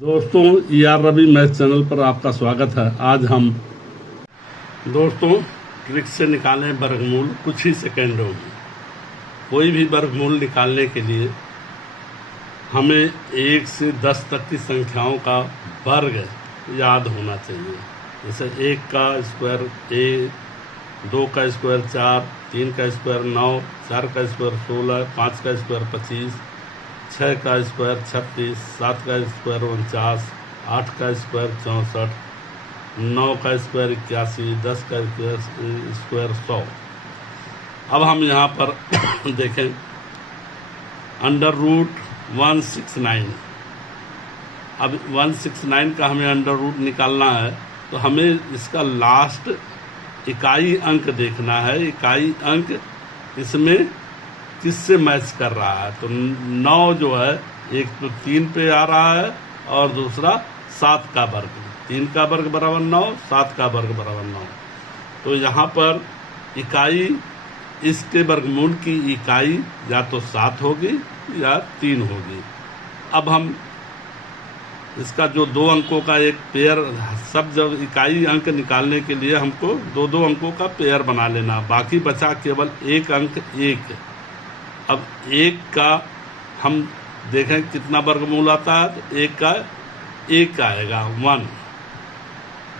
दोस्तों Ravi math channel पर आपका स्वागत है। आज हम दोस्तों ट्रिक से निकालें वर्गमूल कुछ ही सेकेंडों में। कोई भी वर्गमूल निकालने के लिए हमें 1 से 10 तक की संख्याओं का वर्ग याद होना चाहिए। जैसे 1 का स्क्वायर 1, 2 का स्क्वायर 4, 3 का स्क्वायर 9, 4 का स्क्वायर 16, 5 का स्क्वायर 25, 6 का स्क्वायर 36, 7 का स्क्वायर 49, 8 का स्क्वायर 64, 9 का स्क्वायर 81, 10 का स्क्वायर 100। अब हम यहाँ पर देखें अंडर रूट 169। अब 169 का हमें अंडर रूट निकालना है, तो हमें इसका लास्ट इकाई अंक देखना है। इकाई अंक इसमें किससे मैच कर रहा है। तो 9 जो है, एक तो 3 पे आ रहा है और दूसरा 7 का वर्ग। 3 का वर्ग बराबर 9, 7 का वर्ग बराबर 9। तो यहाँ पर इकाई, इसके वर्गमूल की इकाई या तो 7 होगी या 3 होगी। अब हम इसका जो 2 अंकों का एक पेयर, सब जब इकाई अंक निकालने के लिए हमको 2-2 अंकों का पेयर बना लेना, बाकी बचा केवल एक अंक 1। अब 1 का हम देखें कितना वर्गमूल आता है, तो 1 का 1 आएगा 1,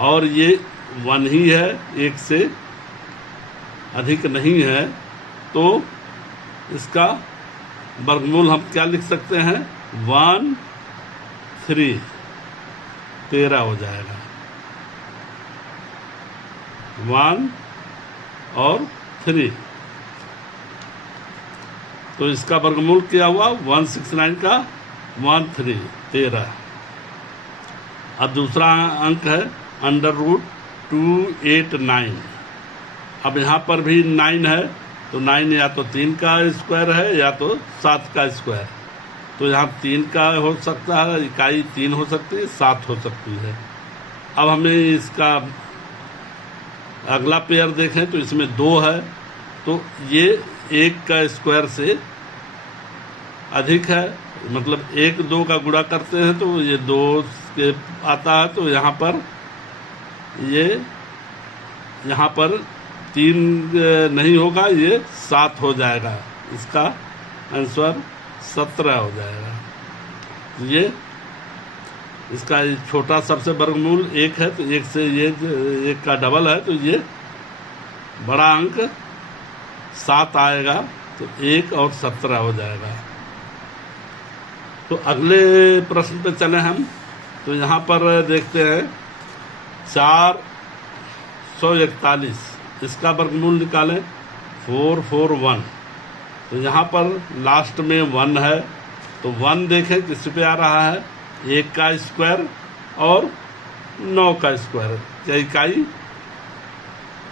और ये 1 ही है, 1 से अधिक नहीं है। तो इसका वर्गमूल हम क्या लिख सकते हैं, 1 3, 13 हो जाएगा। 1 और 3, तो इसका वर्गमूल क्या हुआ, 169 का 1 3, 13। अब दूसरा अंक है अंडर रूट 289। अब यहाँ पर भी 9 है, तो 9 या तो 3 का स्क्वायर है या तो 7 का स्क्वायर। तो यहाँ 3 का हो सकता है, इकाई 3 हो सकती है, 7 हो सकती है। अब हमें इसका अगला पेयर देखें तो इसमें 2 है, तो ये 1 का स्क्वायर से अधिक है, मतलब 1 2 का गुणा करते हैं तो ये 2 के आता है। तो यहाँ पर ये, यहाँ पर 3 नहीं होगा, ये 7 हो जाएगा। इसका आंसर 17 हो जाएगा। ये इसका छोटा सबसे वर्गमूल 1 है, तो 1 से ये 1 का डबल है, तो ये बड़ा अंक 7 आएगा। तो 1 और 17 हो जाएगा। तो अगले प्रश्न पे चले हम। तो यहाँ पर देखते हैं 441, इसका वर्गमूल निकालें 441। तो यहाँ पर लास्ट में 1 है, तो 1 देखें किस पे आ रहा है, 1 का स्क्वायर और 9 का स्क्वायर, क्या इकाई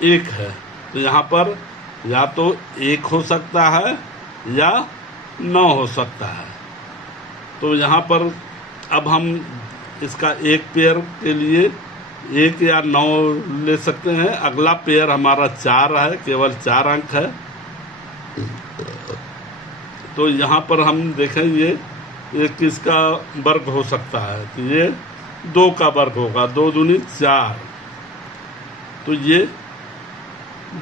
1 है। तो यहाँ पर या तो 1 हो सकता है या 9 हो सकता है। तो यहाँ पर अब हम इसका एक पेयर के लिए 1 या 9 ले सकते हैं। अगला पेयर हमारा 4 है, केवल 4 अंक है। तो यहाँ पर हम देखें ये किसका वर्ग हो सकता है, तो ये 2 का वर्ग होगा, 2 दूनी 4, तो ये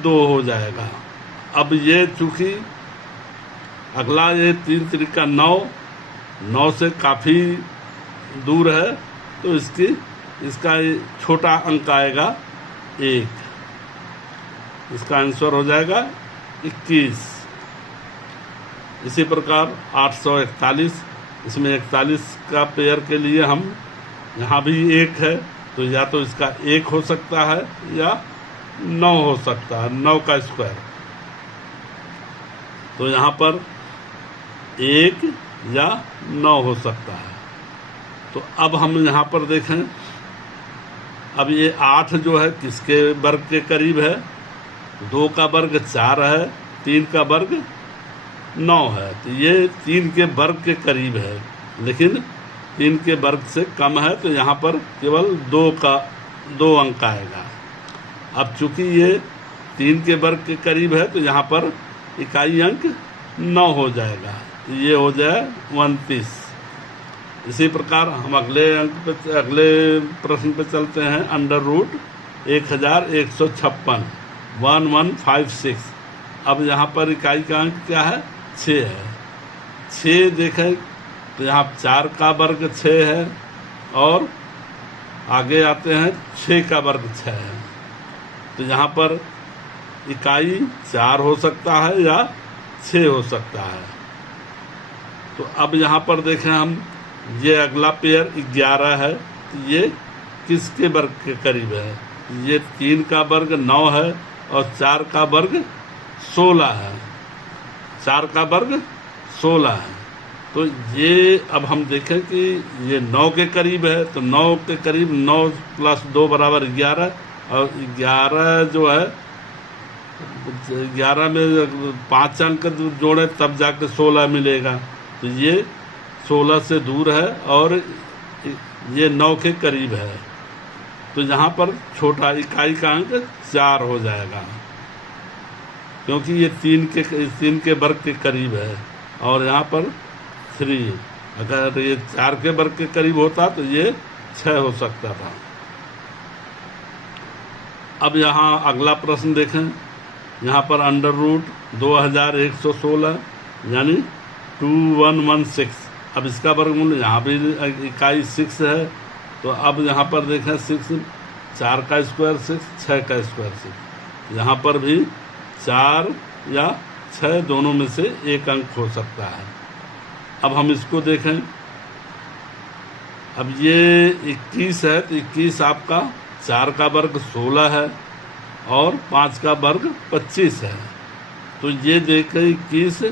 2 हो जाएगा। अब ये चूँकि अगला ये 3 3 9 से काफ़ी दूर है, तो इसका छोटा अंक आएगा 1। इसका आंसर हो जाएगा 21। इसी प्रकार 841, इसमें 41 का पेयर के लिए हम, यहाँ भी 1 है, तो या तो इसका 1 हो सकता है या 9 हो सकता है, 9 का स्क्वायर। तो यहाँ पर 1 या 9 हो सकता है। तो अब हम यहाँ पर देखें, अब ये 8 जो है किसके वर्ग के करीब है, 2 का वर्ग 4 है, 3 का वर्ग 9 है, तो ये 3 के वर्ग के करीब है, लेकिन 3 के वर्ग से कम है। तो यहाँ पर केवल 2 अंक आएगा। अब चूंकि ये 3 के वर्ग के करीब है, तो यहाँ पर इकाई अंक 9 हो जाएगा, ये हो जाए 29। इसी प्रकार हम अगले प्रश्न पे चलते हैं। Under root 1156 1156। अब यहाँ पर इकाई का अंक क्या है? 6 है। 6 देखें तो यहाँ 4 का वर्ग 6 है और आगे आते हैं 6 का वर्ग 6 है। तो यहाँ पर इकाई 4 हो सकता है या 6 हो सकता है। तो अब यहाँ पर देखें हम, ये अगला पेयर 11 है, तो ये किसके वर्ग के करीब है? ये 3 का वर्ग 9 है और 4 का वर्ग 16 है। 4 का वर्ग 16 है। तो ये अब हम देखें कि ये 9 के करीब है, तो 9 के करीब 9 + 2 = 11 और 11 जो है 11 में 5 अंक जोड़े तब जाके 16 मिलेगा। तो ये 16 से दूर है और ये 9 के करीब है। तो यहाँ पर छोटा इकाई का अंक 4 हो जाएगा, क्योंकि ये 3 के वर्ग के करीब है और यहाँ पर 3। अगर ये 4 के वर्ग के करीब होता तो ये 6 हो सकता था। अब यहाँ अगला प्रश्न देखें। यहाँ पर अंडर रूट 2116 यानी 2116। अब इसका वर्गमूल, यहाँ भी इकाई 6 है, तो अब यहाँ पर देखें 6, 4 का स्क्वायर 6, 6 का स्क्वायर 6। यहाँ पर भी 4 या 6 दोनों में से एक अंक हो सकता है। अब हम इसको देखें। अब ये 21 है, तो 21 आपका 4 का वर्ग 16 है और 5 का वर्ग 25 है। तो ये देखें 21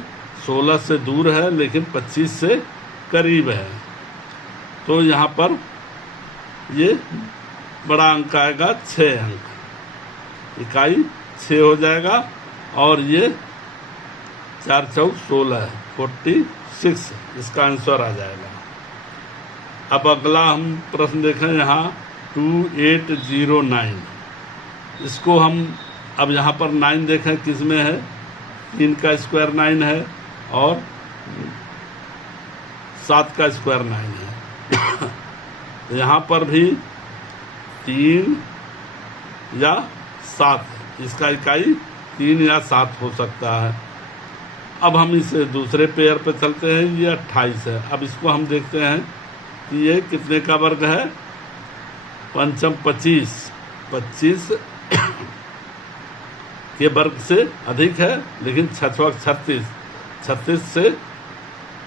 16 से दूर है लेकिन 25 से करीब है। तो यहाँ पर ये बड़ा अंक आएगा 6 अंक, इकाई 6 हो जाएगा और ये 4 × 4 = 16 है, 46 इसका आंसर आ जाएगा। अब अगला हम प्रश्न देखें। यहाँ 2809, इसको हम अब यहाँ पर 9 देखें किस में है? 3 का स्क्वायर 9 है और 7 का स्क्वायर 9 है। यहाँ पर भी 3 या 7, इसका इकाई 3 या 7 हो सकता है। अब हम इसे दूसरे पेयर पे चलते हैं। ये 28 है। अब इसको हम देखते हैं कि ये कितने का वर्ग है? पंचम 25 के वर्ग से अधिक है, लेकिन 36 से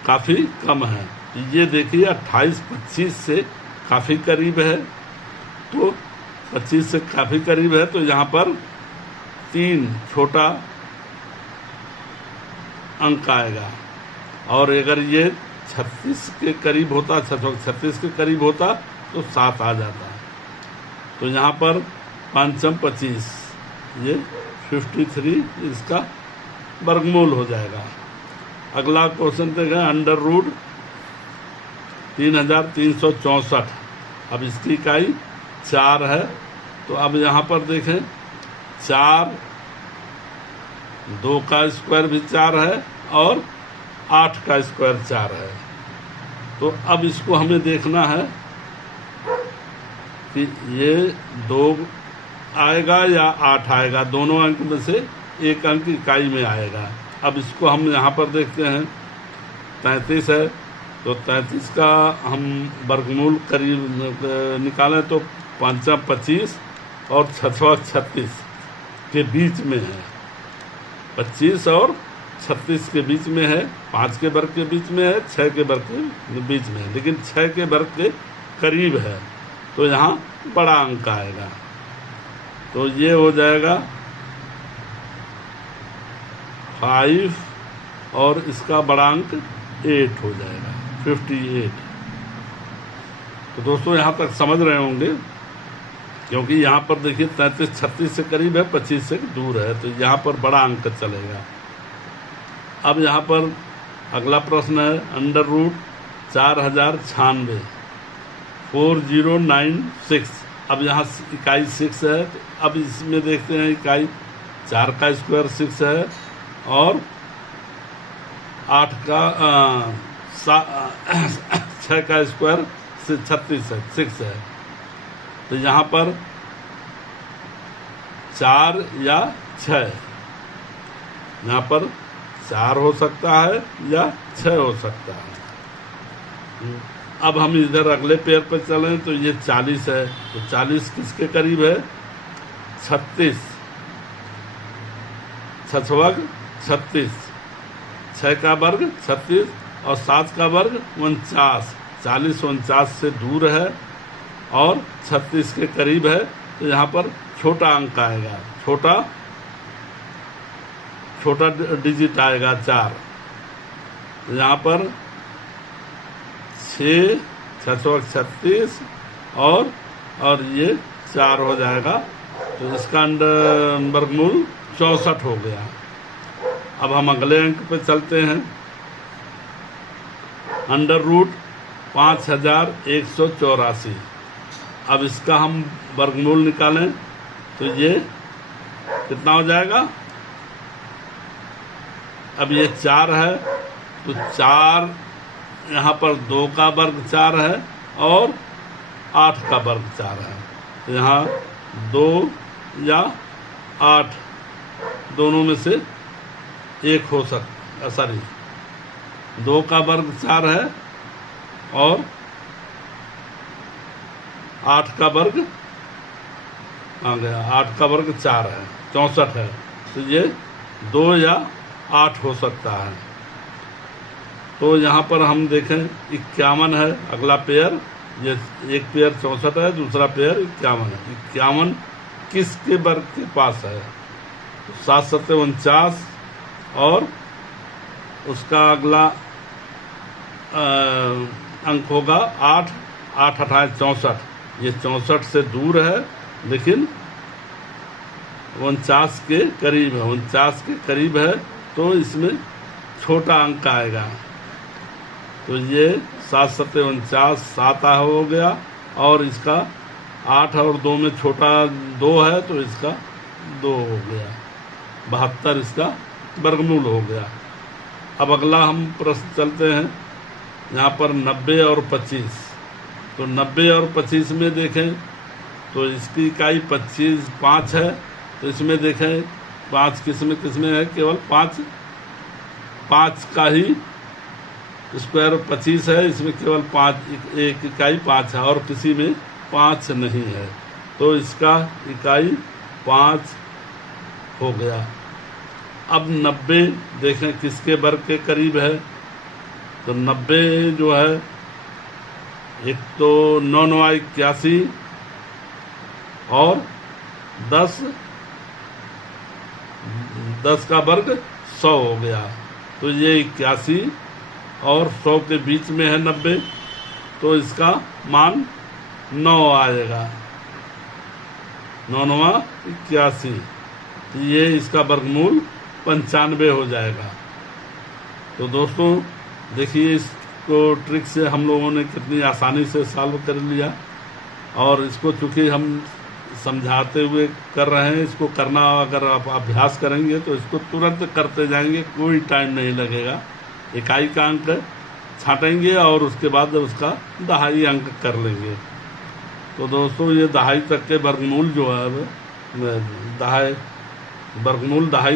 काफ़ी कम है। ये देखिए 28 25 से काफ़ी करीब है, तो 25 से काफ़ी करीब है, तो यहाँ पर 3 छोटा अंक आएगा। और अगर ये 36 के करीब होता, 36 के करीब होता तो 7 आ जाता। तो यहाँ पर 5 × 25 ये 53 इसका वर्गमूल हो जाएगा। अगला क्वेश्चन देखें। Under root 3364। अब इसकी इकाई 4 है। तो अब यहाँ पर देखें 4, 2 का स्क्वायर भी 4 है और 8 का स्क्वायर 4 है। तो अब इसको हमें देखना है कि ये 2 आएगा या 8 आएगा। दोनों अंक में से एक अंक इकाई में आएगा। अब इसको हम यहाँ पर देखते हैं। 33 है, तो 33 का हम वर्गमूल करीब निकालें तो 5 × 25 और 6 × 36 के बीच में है। 25 और 36 के बीच में है, 5 के वर्ग के बीच में है, 6 के वर्ग के बीच में है, लेकिन 6 के वर्ग के करीब है। तो यहाँ बड़ा अंक आएगा। तो ये हो जाएगा 5 और इसका बड़ा अंक 8 हो जाएगा, 58। तो दोस्तों यहाँ तक समझ रहे होंगे, क्योंकि यहाँ पर देखिए 33 36 से करीब है, 25 से दूर है, तो यहाँ पर बड़ा अंक चलेगा। अब यहाँ पर अगला प्रश्न है। Under root 4096 4096। अब यहाँ इकाई 6 है। तो अब इसमें देखते हैं इकाई 4 का स्क्वायर 6 है और 8 का 6 का स्क्वायर 36 है, 6 है। तो यहाँ पर 4 या 6, यहाँ पर 4 हो सकता है या 6 हो सकता है। अब हम इधर अगले पेयर पर चलें तो ये 40 है, तो 40 किसके करीब है? 36, 6 वर्ग 36, 6 का वर्ग 36 और 7 का वर्ग 49। 40 49 से दूर है और 36 के करीब है, तो यहाँ पर छोटा अंक आएगा, छोटा डिजिट आएगा 4। तो यहाँ पर 6, 636 और ये 4 हो जाएगा, तो इसका वर्गमूल 64 हो गया। अब हम अगले अंक पे चलते हैं। √5184। अब इसका हम वर्गमूल निकालें तो ये कितना हो जाएगा? अब ये 4 है, तो 4 यहाँ पर 2 का वर्ग 4 है और 8 का वर्ग 4 है, तो यहाँ 2 या 8 दोनों में से एक हो सकता, सॉरी 2 का वर्ग 4 है और 8 का वर्ग आ गया, 8 का वर्ग 4 है, 64 है, तो ये 2 या 8 हो सकता है। तो यहाँ पर हम देखें 51 है अगला पेयर, ये एक पेयर 64 है, दूसरा पेयर 51 है। 51 किसके वर्ग के पास है? 7 7 49 और उसका अगला अंक होगा 8, 8 8 64। ये 64 से दूर है लेकिन 49 के करीब है, 49 के करीब है, तो इसमें छोटा अंक आएगा। तो ये 7 7 49, 7 हो गया और इसका 8 और 2 में छोटा 2 है, तो इसका 2 हो गया, 72 इसका वर्गमूल हो गया। अब अगला हम प्रश्न चलते हैं, यहाँ पर 90 और 25। तो 90 और 25 में देखें तो इसकी इकाई 5 है, तो इसमें देखें 5 किसमें है? केवल 5 का ही स्क्वायर 25 है, इसमें केवल 5 एक इकाई 5 है और किसी में 5 नहीं है, तो इसका इकाई 5 हो गया। अब 90 देखें किसके वर्ग के करीब है? तो 90 जो है, एक तो 9 9 81 और 10 का वर्ग 100 हो गया, तो ये 81 और 100 के बीच में है 90, तो इसका मान 9 आएगा, 9 9 81, तो ये इसका वर्गमूल 95 हो जाएगा। तो दोस्तों देखिए, इसको ट्रिक से हम लोगों ने कितनी आसानी से सॉल्व कर लिया, और इसको चूँकि हम समझाते हुए कर रहे हैं, इसको करना अगर आप अभ्यास करेंगे तो इसको तुरंत करते जाएंगे, कोई टाइम नहीं लगेगा। इकाई का अंक छाटेंगे और उसके बाद उसका दहाई अंक कर लेंगे। तो दोस्तों ये दहाई तक के वर्गमूल जो है, दहाई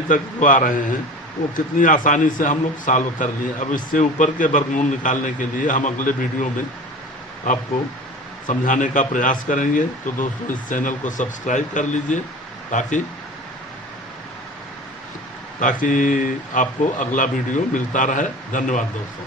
तक जो आ रहे हैं, वो कितनी आसानी से हम लोग सॉल्व कर लिए। अब इससे ऊपर के वर्गमूल निकालने के लिए हम अगले वीडियो में आपको समझाने का प्रयास करेंगे। तो दोस्तों इस चैनल को सब्सक्राइब कर लीजिए ताकि आपको अगला वीडियो मिलता रहे। धन्यवाद दोस्तों।